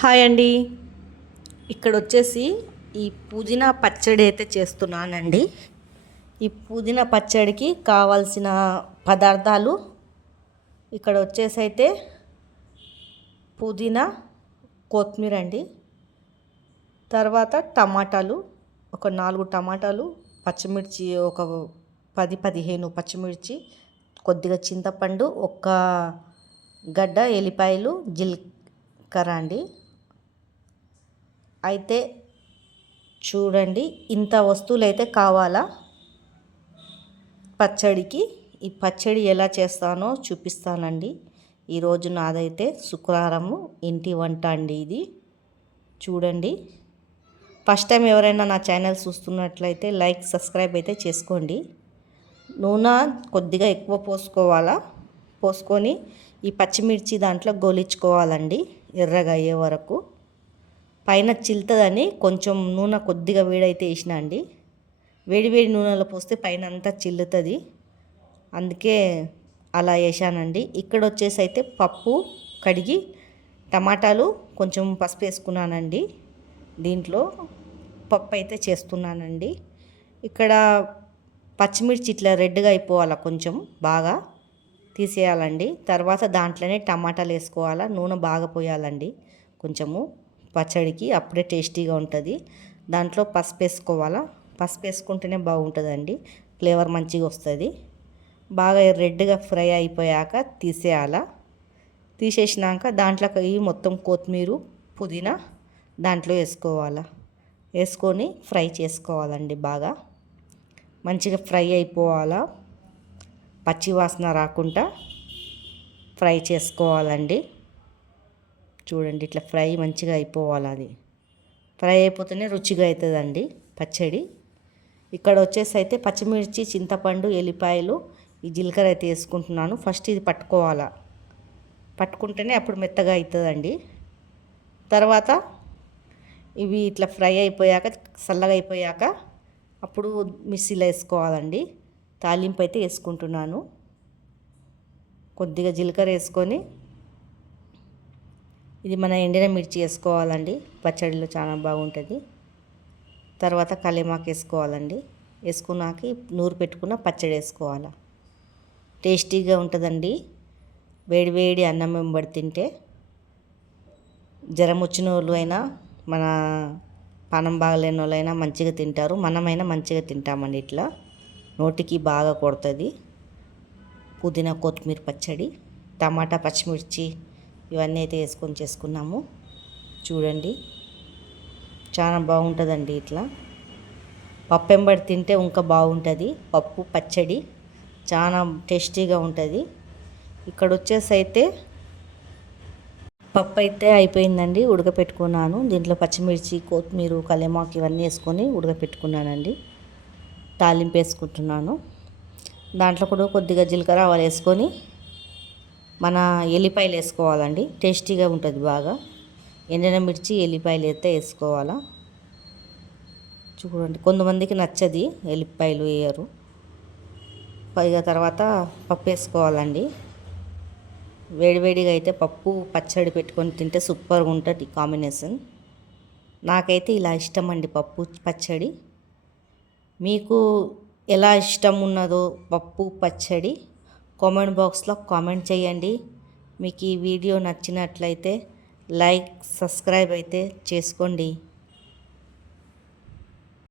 Hi అండి. ఇక్కడ వచ్చేసి ఈ పుదీనా పచ్చడి అయితే చేస్తున్నానండి. ఈ పుదీనా పచ్చడికి కావాల్సిన పదార్థాలు ఇక్కడ వచ్చేసి అయితే పుదీనా, కొత్తిమీర అండి. తర్వాత టమాటాలు, ఒక 4 టమాటాలు, పచ్చిమిర్చి ఒక 10-15 పచ్చిమిర్చి, కొద్దిగా చింతపండు, ఒక గడ్డ ఎల్లిపాయలు, జీలకర్ర అండి. అయితే చూడండి, ఇంత వస్తువులు అయితే కావాలా పచ్చడికి. ఈ పచ్చడి ఎలా చేస్తానో చూపిస్తానండి. ఈరోజు నాదైతే శుక్రవారము ఇంటి వంట అండి ఇది. చూడండి, ఫస్ట్ టైం ఎవరైనా నా ఛానల్ చూస్తున్నట్లయితే లైక్, సబ్స్క్రైబ్ అయితే చేసుకోండి. నూనె కొద్దిగా ఎక్కువ పోసుకొని ఈ పచ్చిమిర్చి దాంట్లో గోలించుకోవాలండి ఎర్రగా అయ్యే వరకు. పైన చిల్లుతుందని కొంచెం నూనె కొద్దిగా వేడైతే వేసిన అండి. వేడి నూనెలో పోస్తే పైన అంతా చిల్లుతుంది, అందుకే అలా వేసానండి. ఇక్కడ వచ్చేసి అయితే పప్పు కడిగి టమాటాలు కొంచెం పసుపు వేసుకున్నానండి. దీంట్లో పప్పు అయితే చేస్తున్నానండి. ఇక్కడ పచ్చిమిర్చి ఇట్లా రెడ్గా అయిపోవాలా, కొంచెం బాగా తీసేయాలండి. తర్వాత దాంట్లోనే టమాటాలు వేసుకోవాలా, నూనె బాగా పోయాలండి కొంచెము పచ్చడికి, అప్పుడే టేస్టీగా ఉంటుంది. దాంట్లో పసుపు వేసుకోవాలా, పసుపు వేసుకుంటేనే బాగుంటుందండి, ఫ్లేవర్ మంచిగా వస్తుంది. బాగా రెడ్గా ఫ్రై అయిపోయాక తీసేసినాక దాంట్లోకి మొత్తం కొత్తిమీర, పుదీనా దాంట్లో వేసుకొని ఫ్రై చేసుకోవాలండి. బాగా మంచిగా ఫ్రై అయిపోవాలా, పచ్చి వాసన రాకుండా ఫ్రై చేసుకోవాలండి. చూడండి, ఇట్లా ఫ్రై మంచిగా అయిపోవాలి. అది ఫ్రై అయిపోతేనే రుచిగా అవుతుందండి పచ్చడి. ఇక్కడ వచ్చేసి అయితే పచ్చిమిర్చి, చింతపండు, ఎల్లిపాయలు, ఈ జీలకర్ర అయితే వేసుకుంటున్నాను. ఫస్ట్ ఇది పట్టుకుంటేనే అప్పుడు మెత్తగా అవుతుందండి. తర్వాత ఇవి ఇట్లా ఫ్రై అయిపోయాక, చల్లగా అయిపోయాక అప్పుడు మిక్సీలో వేసుకోవాలండి. తాలింపు అయితే వేసుకుంటున్నాను. కొద్దిగా జీలకర్ర వేసుకొని, ఇది మన ఎండిన మిర్చి వేసుకోవాలండి, పచ్చడిలో చాలా బాగుంటుంది. తర్వాత కల్యమాకు వేసుకోవాలండి. వేసుకున్నాక నూరు పెట్టుకున్న పచ్చడి వేసుకోవాలి. టేస్టీగా ఉంటుందండి. వేడి అన్నం వెంబడి తింటే జ్వరం వచ్చిన వాళ్ళు అయినా, మన పానం బాగలేని వాళ్ళైనా మంచిగా తింటారు. మనమైనా మంచిగా తింటామండి. ఇట్లా నోటికి బాగా కొడుతుంది. పుదీనా కొత్తిమీర పచ్చడి, టమాటా, పచ్చిమిర్చి ఇవన్నీ అయితే వేసుకొని చేసుకున్నాము. చూడండి, చాలా బాగుంటుందండి. ఇట్లా పప్పు వెంబడి తింటే ఇంకా బాగుంటుంది. పప్పు పచ్చడి చాలా టేస్టీగా ఉంటుంది. ఇక్కడ వచ్చేసి అయితే పప్పు అయితే అయిపోయిందండి, ఉడకపెట్టుకున్నాను. దీంట్లో పచ్చిమిర్చి, కొత్తిమీర, కల్యమాకు ఇవన్నీ వేసుకొని ఉడకపెట్టుకున్నానండి. తాలింపు వేసుకుంటున్నాను. దాంట్లో కూడా కొద్దిగా జీలకర్ర, ఆవాలు వేసుకొని మన ఎల్లిపాయలు వేసుకోవాలండి. టేస్టీగా ఉంటుంది బాగా. ఎండిన మిర్చి, ఎల్లిపాయలు అయితే వేసుకోవాలా. చూడండి, కొంతమందికి నచ్చది, ఎల్లిపాయలు వేయరు. పైగా తర్వాత పప్పు వేసుకోవాలండి. వేడిగా అయితే పప్పు పచ్చడి పెట్టుకొని తింటే సూపర్గా ఉంటుంది కాంబినేషన్. నాకైతే ఇలా ఇష్టం అండి పప్పు పచ్చడి. మీకు ఎలా ఇష్టం ఉన్నదో పప్పు పచ్చడి కామెంట్ బాక్స్లో కామెంట్ చేయండి. మీకు ఈ వీడియో నచ్చినట్లయితే లైక్, సబ్స్క్రైబ్ అయితే చేసుకోండి.